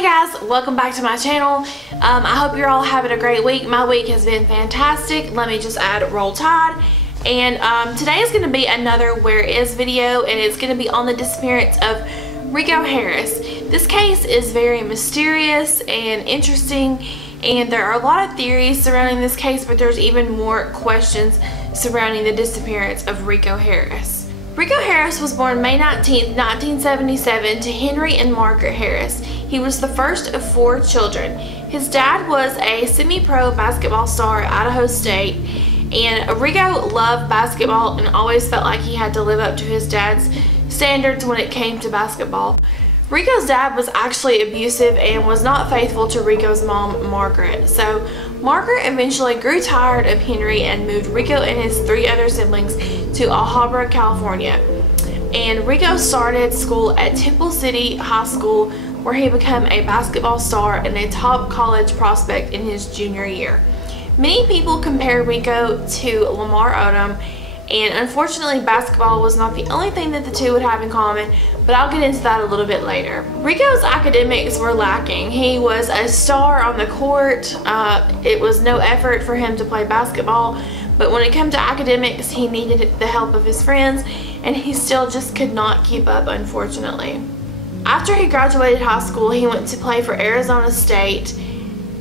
Hey guys, welcome back to my channel. I hope you're all having a great week. My week has been fantastic. Let me just add Roll Tide. And today is going to be another Where Is video, and it's going to be on the disappearance of Rico Harris. This case is very mysterious and interesting, and there are a lot of theories surrounding this case, but there's even more questions surrounding the disappearance of Rico Harris. Rico Harris was born May 19, 1977 to Henry and Margaret Harris. He was the first of 4 children. His dad was a semi-pro basketball star at Idaho State, and Rico loved basketball and always felt like he had to live up to his dad's standards when it came to basketball. Rico's dad was actually abusive and was not faithful to Rico's mom, Margaret. So Margaret eventually grew tired of Henry and moved Rico and his 3 other siblings to Alhambra, California. And Rico started school at Temple City High School, where he became a basketball star and a top college prospect in his junior year. Many people compare Rico to Lamar Odom, and unfortunately basketball was not the only thing that the two would have in common, but I'll get into that a little bit later. Rico's academics were lacking. He was a star on the court. It was no effort for him to play basketball, but when it came to academics, he needed the help of his friends, and he still just could not keep up, unfortunately. After he graduated high school, he went to play for Arizona State,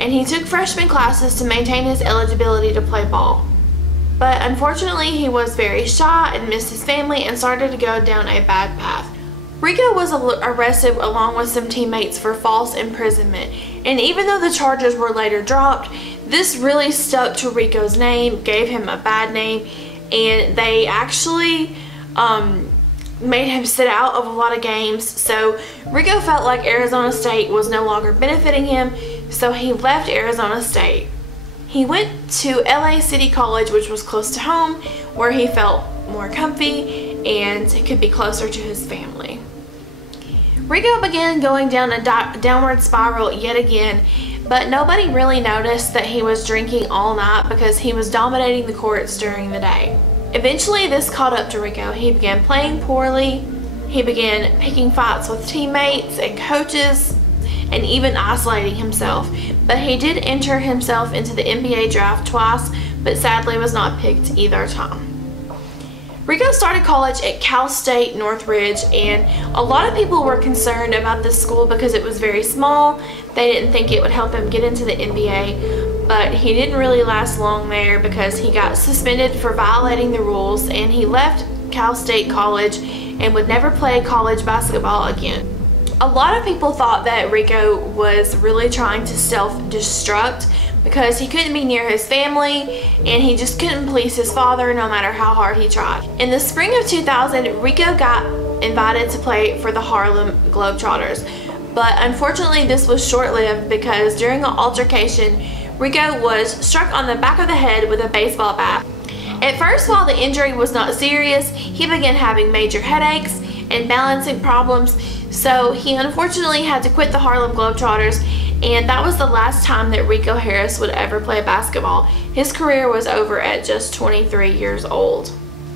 and he took freshman classes to maintain his eligibility to play ball. But unfortunately, he was very shy and missed his family and started to go down a bad path. Rico was arrested along with some teammates for false imprisonment, and even though the charges were later dropped, this really stuck to Rico's name, gave him a bad name, and they actually made him sit out of a lot of games. So Rico felt like Arizona State was no longer benefiting him, so he left Arizona State. He went to LA City College, which was close to home, where he felt more comfy and could be closer to his family. Rico began going down a downward spiral yet again, but nobody really noticed that he was drinking all night because he was dominating the courts during the day. Eventually, this caught up to Rico. He began playing poorly. He began picking fights with teammates and coaches, and even isolating himself. But he did enter himself into the NBA draft twice, but sadly was not picked either time. Rico started college at Cal State Northridge, and a lot of people were concerned about this school because it was very small. They didn't think it would help him get into the NBA, but he didn't really last long there because he got suspended for violating the rules, and he left Cal State College and would never play college basketball again. A lot of people thought that Rico was really trying to self-destruct because he couldn't be near his family and he just couldn't please his father no matter how hard he tried. In the spring of 2000, Rico got invited to play for the Harlem Globetrotters, but unfortunately this was short-lived because during an altercation, Rico was struck on the back of the head with a baseball bat. At first, while the injury was not serious, he began having major headaches and balancing problems, so he unfortunately had to quit the Harlem Globetrotters, and that was the last time that Rico Harris would ever play basketball. His career was over at just 23 years old.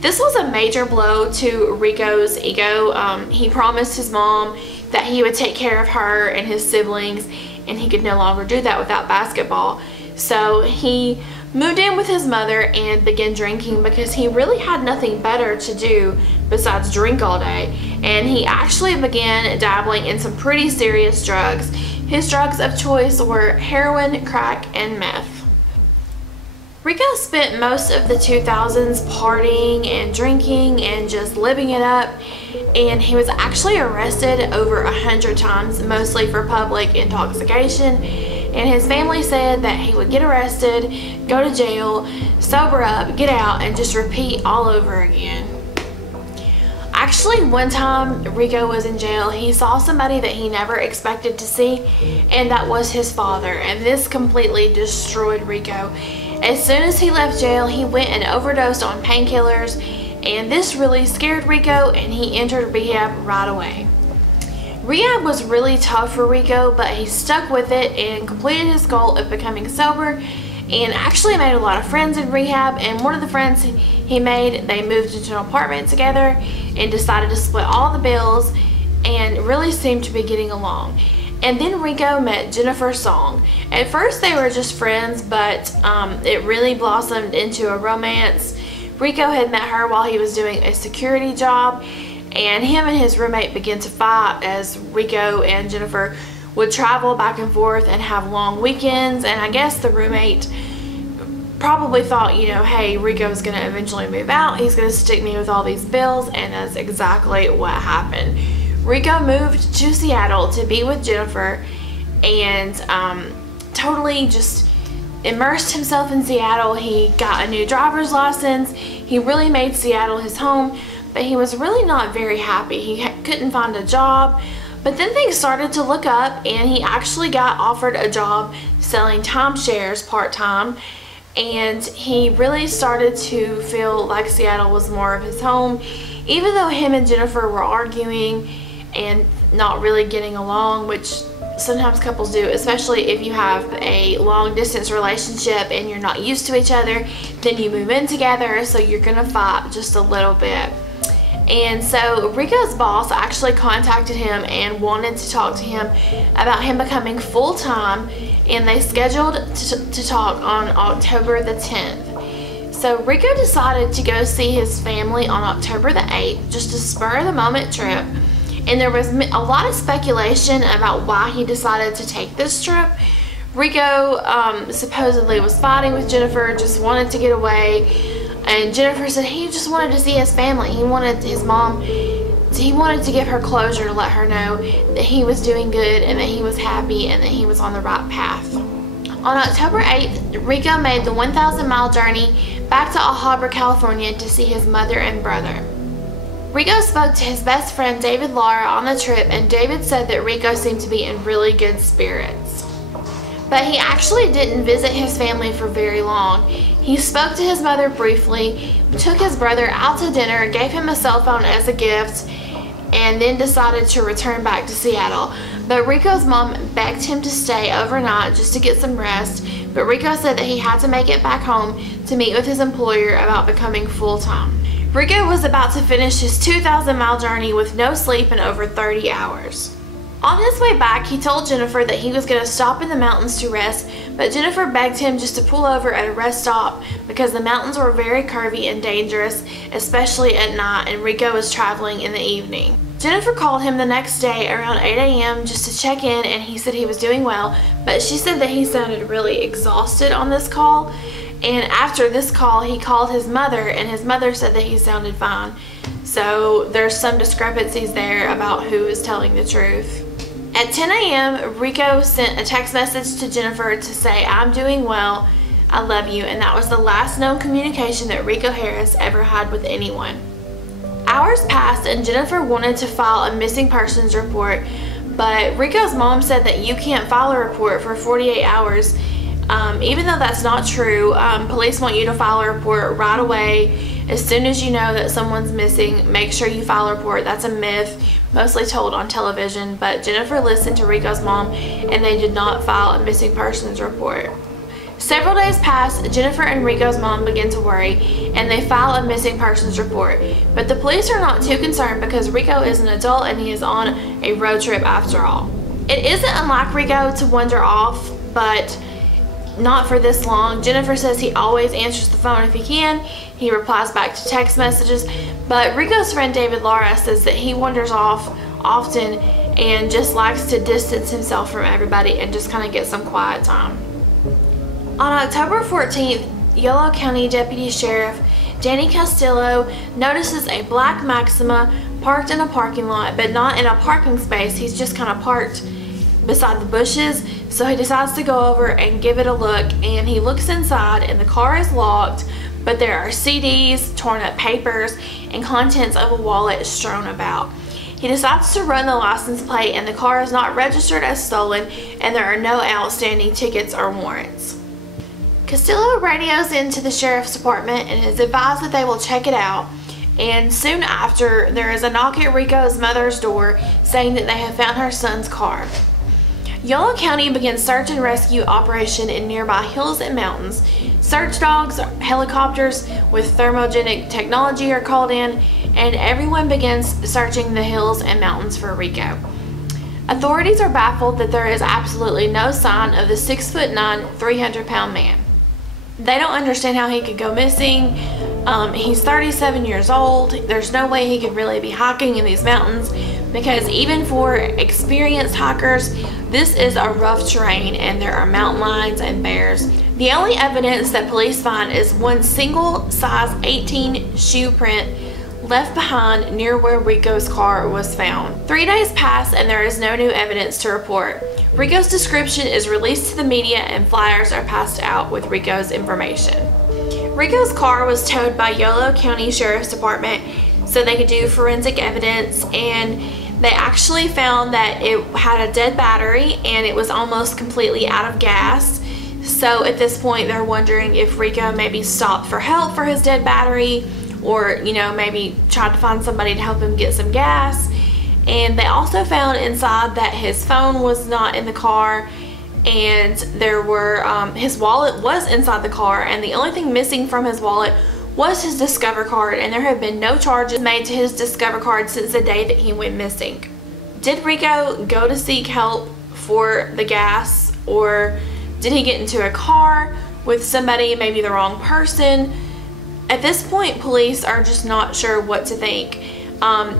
This was a major blow to Rico's ego. He promised his mom that he would take care of her and his siblings, and he could no longer do that without basketball. So he moved in with his mother and began drinking because he really had nothing better to do besides drink all day, and he actually began dabbling in some pretty serious drugs. His drugs of choice were heroin, crack, and meth. Rico spent most of the 2000s partying and drinking and just living it up, and he was actually arrested over 100 times, mostly for public intoxication. And his family said that he would get arrested, go to jail, sober up, get out, and just repeat all over again. Actually, one time Rico was in jail, he saw somebody that he never expected to see, and that was his father, and this completely destroyed Rico. As soon as he left jail, he went and overdosed on painkillers, and this really scared Rico, and he entered rehab right away. Rehab was really tough for Rico, but he stuck with it and completed his goal of becoming sober, and actually made a lot of friends in rehab. And one of the friends he made, they moved into an apartment together and decided to split all the bills and really seemed to be getting along. And then Rico met Jennifer Song. At first they were just friends, but it really blossomed into a romance. Rico had met her while he was doing a security job, and him and his roommate began to fight as Rico and Jennifer would travel back and forth and have long weekends. And I guess the roommate probably thought, you know, hey, Rico's gonna eventually move out, he's gonna stick me with all these bills, and that's exactly what happened. Rico moved to Seattle to be with Jennifer and totally just immersed himself in Seattle. He got a new driver's license. He really made Seattle his home, but he was really not very happy. He couldn't find a job. But then things started to look up, and he actually got offered a job selling timeshares part-time, and he really started to feel like Seattle was more of his home, even though him and Jennifer were arguing and not really getting along, which sometimes couples do, especially if you have a long distance relationship and you're not used to each other. Then you move in together, so you're gonna fight just a little bit. And so Rico's boss actually contacted him and wanted to talk to him about him becoming full-time, and they scheduled to talk on October the 10th. So Rico decided to go see his family on October the 8th, just a spur-of-the-moment trip. And there was a lot of speculation about why he decided to take this trip. Rico supposedly was fighting with Jennifer, just wanted to get away. And Jennifer said he just wanted to see his family. He wanted his mom, he wanted to give her closure, to let her know that he was doing good and that he was happy and that he was on the right path. On October 8th, Rico made the 1,000-mile journey back to El Harbor, California to see his mother and brother. Rico spoke to his best friend David Lara on the trip, and David said that Rico seemed to be in really good spirits. But he actually didn't visit his family for very long. He spoke to his mother briefly, took his brother out to dinner, gave him a cell phone as a gift, and then decided to return back to Seattle. But Rico's mom begged him to stay overnight just to get some rest, but Rico said that he had to make it back home to meet with his employer about becoming full-time. Rico was about to finish his 2,000-mile journey with no sleep in over 30 hours. On his way back, he told Jennifer that he was going to stop in the mountains to rest, but Jennifer begged him just to pull over at a rest stop because the mountains were very curvy and dangerous, especially at night, and Rico was traveling in the evening. Jennifer called him the next day around 8 a.m. just to check in, and he said he was doing well, but she said that he sounded really exhausted on this call. And after this call, he called his mother, and his mother said that he sounded fine. So there's some discrepancies there about who is telling the truth. At 10 a.m., Rico sent a text message to Jennifer to say, "I'm doing well, I love you," and that was the last known communication that Rico Harris ever had with anyone. Hours passed, and Jennifer wanted to file a missing persons report, but Rico's mom said that you can't file a report for 48 hours. Even though that's not true, police want you to file a report right away. As soon as you know that someone's missing, make sure you file a report. That's a myth, mostly told on television, but Jennifer listened to Rico's mom and they did not file a missing persons report. Several days passed, Jennifer and Rico's mom began to worry, and they file a missing persons report. But the police are not too concerned because Rico is an adult and he is on a road trip after all. It isn't unlike Rico to wander off, but not for this long. Jennifer says he always answers the phone if he can. He replies back to text messages. But Rico's friend David Lara says that he wanders off often and just likes to distance himself from everybody and just kind of get some quiet time. On October 14th, Yolo County Deputy Sheriff Danny Castillo notices a black Maxima parked in a parking lot, but not in a parking space. He's just kind of parked beside the bushes. So he decides to go over and give it a look, and he looks inside and the car is locked, but there are CDs, torn up papers, and contents of a wallet strewn about. He decides to run the license plate, and the car is not registered as stolen, and there are no outstanding tickets or warrants. Castillo radios into the sheriff's department and is advised that they will check it out, and soon after there is a knock at Rico's mother's door saying that they have found her son's car. Yolo County begins search and rescue operation in nearby hills and mountains. Search dogs, helicopters with thermogenic technology are called in, and everyone begins searching the hills and mountains for Rico. Authorities are baffled that there is absolutely no sign of the 6'9", 300-pound man. They don't understand how he could go missing. He's 37 years old. There's no way he could really be hiking in these mountains, because even for experienced hikers, this is a rough terrain and there are mountain lions and bears. The only evidence that police find is one single size 18 shoe print left behind near where Rico's car was found. 3 days pass and there is no new evidence to report. Rico's description is released to the media and flyers are passed out with Rico's information. Rico's car was towed by Yolo County Sheriff's Department so they could do forensic evidence, and they actually found that it had a dead battery and it was almost completely out of gas. So at this point they're wondering if Rico maybe stopped for help for his dead battery, or maybe tried to find somebody to help him get some gas. And they also found inside that his phone was not in the car, and there were his wallet was inside the car, and the only thing missing from his wallet was his Discover card, and there have been no charges made to his Discover card since the day that he went missing. Did Rico go to seek help for the gas, or did he get into a car with somebody, maybe the wrong person? At this point, police are just not sure what to think.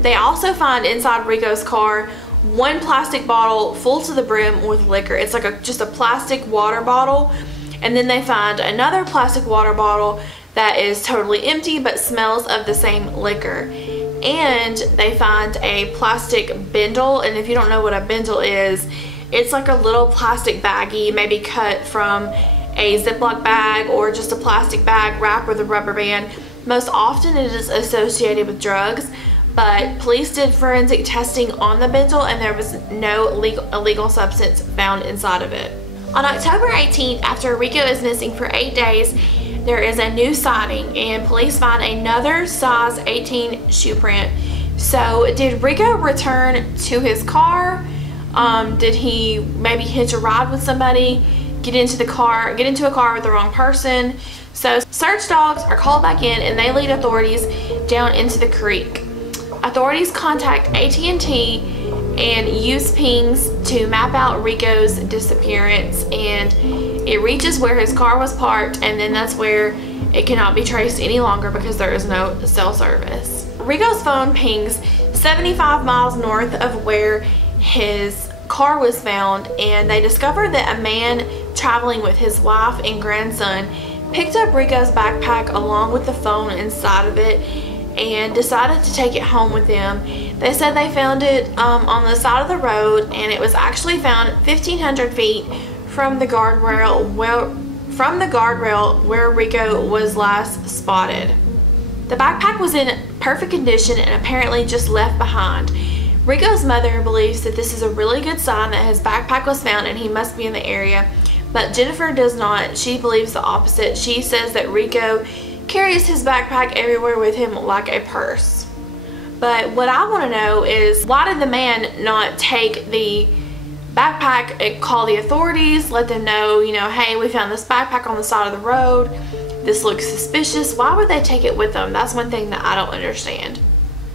They also find inside Rico's car one plastic bottle full to the brim with liquor. It's like just a plastic water bottle. And then they find another plastic water bottle that is totally empty but smells of the same liquor. And they find a plastic bindle, and if you don't know what a bindle is, it's like a little plastic baggie, maybe cut from a Ziploc bag or just a plastic bag wrapped with a rubber band. Most often it is associated with drugs, but police did forensic testing on the bindle and there was no illegal substance found inside of it. On October 18th, after Rico is missing for 8 days, there is a new sighting and police find another size 18 shoe print. So did Rico return to his car? Did he maybe hitch a ride with somebody? Get into a car with the wrong person? So search dogs are called back in and they lead authorities down into the creek. Authorities contact AT&T and use pings to map out Rico's disappearance, and it reaches where his car was parked, and then that's where it cannot be traced any longer because there is no cell service. Rico's phone pings 75 miles north of where his car was found, and they discover that a man traveling with his wife and grandson picked up Rico's backpack along with the phone inside of it and decided to take it home with them. They said they found it on the side of the road, and it was actually found 1,500 feet from the guardrail where Rico was last spotted. The backpack was in perfect condition and apparently just left behind. Rico's mother believes that this is a really good sign that his backpack was found and he must be in the area, but Jennifer does not. She believes the opposite. She says that Rico carries his backpack everywhere with him like a purse. But what I want to know is, why did the man not take the backpack and call the authorities, let them know, hey, we found this backpack on the side of the road, this looks suspicious? Why would they take it with them? That's one thing that I don't understand.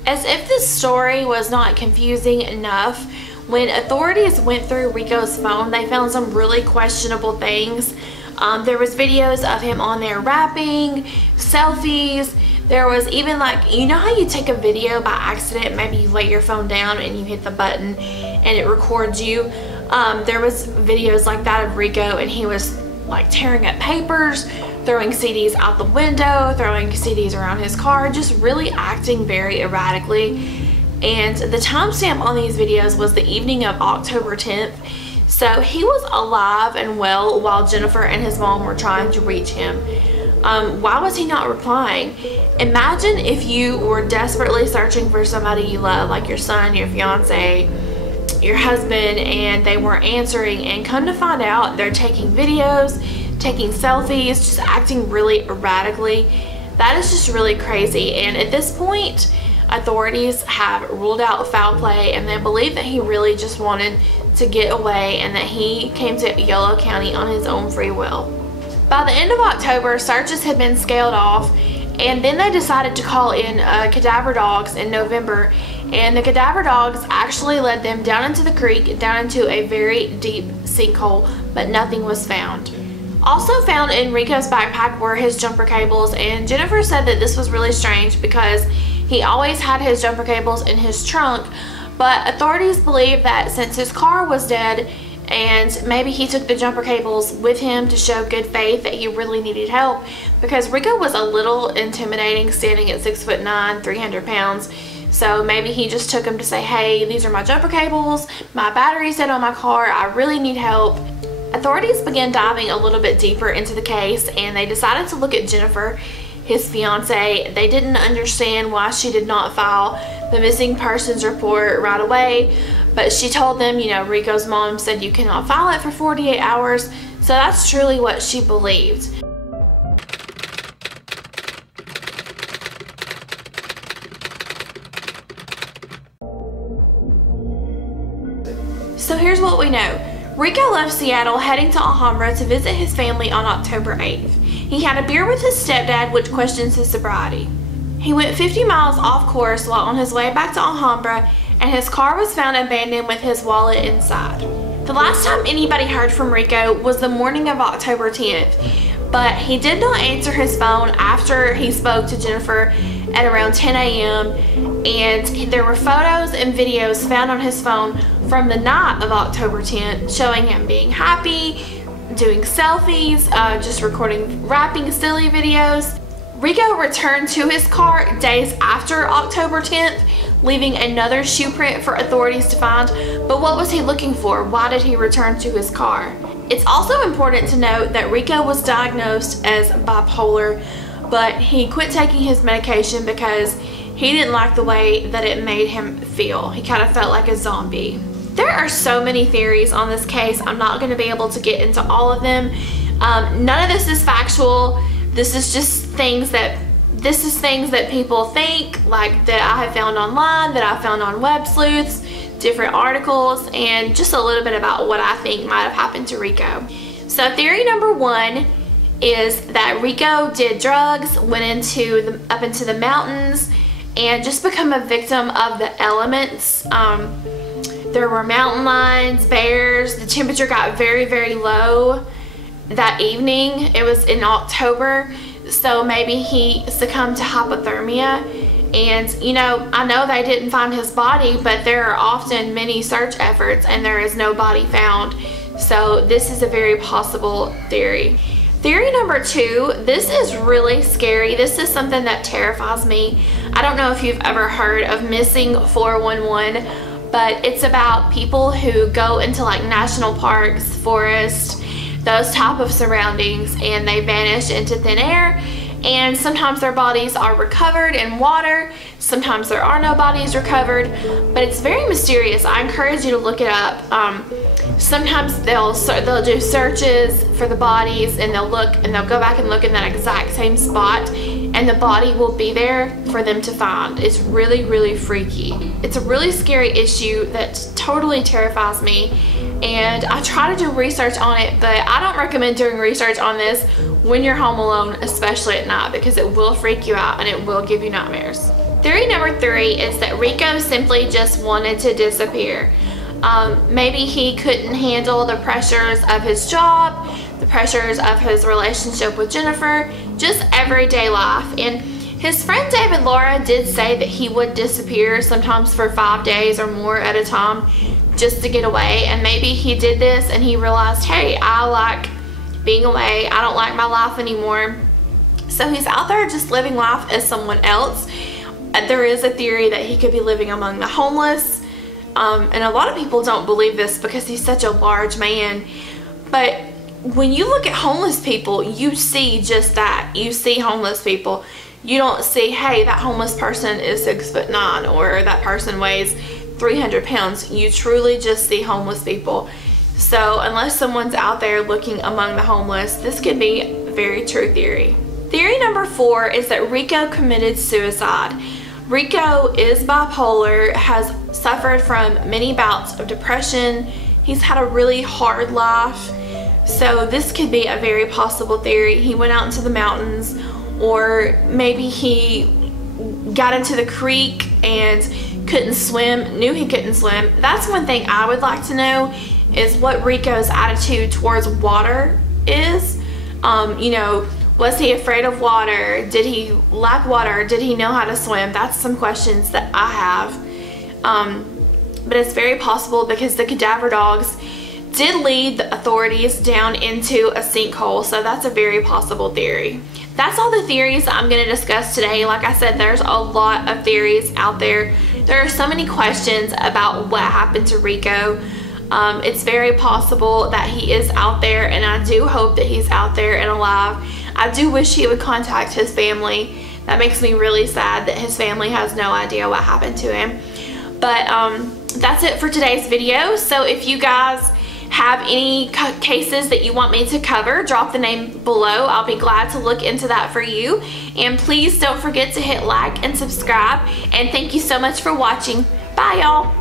As if this story was not confusing enough, when authorities went through Rico's phone, they found some really questionable things. There was videos of him on there rapping, selfies. There was even, like, how you take a video by accident, maybe you lay your phone down and you hit the button and it records you. There was videos like that of Rico, and he was like tearing up papers, throwing CDs out the window, throwing CDs around his car, just really acting very erratically. And the timestamp on these videos was the evening of October 10th. So he was alive and well while Jennifer and his mom were trying to reach him. Why was he not replying? Imagine if you were desperately searching for somebody you love, like your son, your fiance, your husband, and they weren't answering, and come to find out they're taking videos, taking selfies, just acting really erratically. That is just really crazy. And at this point, authorities have ruled out foul play, and they believe that he really just wanted to get away and that he came to Yolo County on his own free will. By the end of October, searches had been scaled off And then they decided to call in cadaver dogs in November, and the cadaver dogs actually led them down into the creek, down into a very deep sinkhole, but nothing was found. Also found in Rico's backpack were his jumper cables, and Jennifer said that this was really strange because he always had his jumper cables in his trunk, but authorities believe that since his car was dead and maybe he took the jumper cables with him to show good faith that he really needed help, because Rico was a little intimidating standing at 6'9", 300 pounds. So maybe he just took them to say, hey, these are my jumper cables, my battery's dead on my car, I really need help. Authorities began diving a little bit deeper into the case, and they decided to look at Jennifer, his fiance. They didn't understand why she did not file the missing persons report right away, but she told them, you know, Rico's mom said you cannot file it for 48 hours, so that's truly what she believed. So here's what we know. Rico left Seattle heading to Alhambra to visit his family on October 8th. He had a beer with his stepdad, which questions his sobriety. He went 50 miles off course while on his way back to Alhambra, and his car was found abandoned with his wallet inside. The last time anybody heard from Rico was the morning of October 10th, but he did not answer his phone after he spoke to Jennifer at around 10 a.m. and there were photos and videos found on his phone from the night of October 10th showing him being happy, doing selfies, just recording rapping silly videos. Rico returned to his car days after October 10th, leaving another shoe print for authorities to find. But what was he looking for? Why did he return to his car? It's also important to note that Rico was diagnosed as bipolar, but he quit taking his medication because he didn't like the way that it made him feel. He kind of felt like a zombie. There are so many theories on this case. I'm not going to be able to get into all of them. None of this is factual. This is just things that people think, like that I have found online, that I found on Web Sleuths, different articles, and just a little bit about what I think might have happened to Rico. So theory number one is that Rico did drugs, went up into the mountains, and just become a victim of the elements. There were mountain lions, bears. The temperature got very, very low that evening. It was in October, so maybe he succumbed to hypothermia. And you know, I know they didn't find his body, but there are often many search efforts and there is no body found. So this is a very possible theory. Theory number two, this is really scary. This is something that terrifies me. I don't know if you've ever heard of missing 411, but it's about people who go into like national parks, forests, those type of surroundings, and they vanish into thin air. And sometimes their bodies are recovered in water, sometimes there are no bodies recovered, but it's very mysterious. I encourage you to look it up. Sometimes they'll do searches for the bodies, and they'll go back and look in that exact same spot, and the body will be there for them to find. It's really, really freaky. It's a really scary issue that totally terrifies me, and I try to do research on it, but I don't recommend doing research on this when you're home alone, especially at night, because it will freak you out and it will give you nightmares. Theory number three is that Rico simply just wanted to disappear. Maybe he couldn't handle the pressures of his job, the pressures of his relationship with Jennifer, just everyday life. And his friend David Laura did say that he would disappear sometimes for 5 days or more at a time just to get away. And maybe he did this and he realized, hey, I like being away, I don't like my life anymore. So he's out there just living life as someone else. There is a theory that he could be living among the homeless. And a lot of people don't believe this because he's such a large man. But when you look at homeless people, you see just that. You see homeless people. You don't see, hey, that homeless person is 6'9" or that person weighs 300 pounds. You truly just see homeless people. So unless someone's out there looking among the homeless, this could be a very true theory. Theory number four is that Rico committed suicide. Rico is bipolar, has suffered from many bouts of depression. He's had a really hard life. So this could be a very possible theory. He went out into the mountains, or maybe he got into the creek and couldn't swim, knew he couldn't swim. That's one thing I would like to know, is what Rico's attitude towards water is. You know, was he afraid of water? Did he like water? Did he know how to swim? That's some questions that I have. But it's very possible, because the cadaver dogs did lead the authorities down into a sinkhole, so that's a very possible theory. That's all the theories I'm going to discuss today. Like I said, there's a lot of theories out there. There are so many questions about what happened to Rico. It's very possible that he is out there, and I do hope that he's out there and alive. I do wish he would contact his family. That makes me really sad that his family has no idea what happened to him. But that's it for today's video. So if you guys have any cases that you want me to cover, drop the name below. I'll be glad to look into that for you. And please don't forget to hit like and subscribe. And thank you so much for watching. Bye, y'all.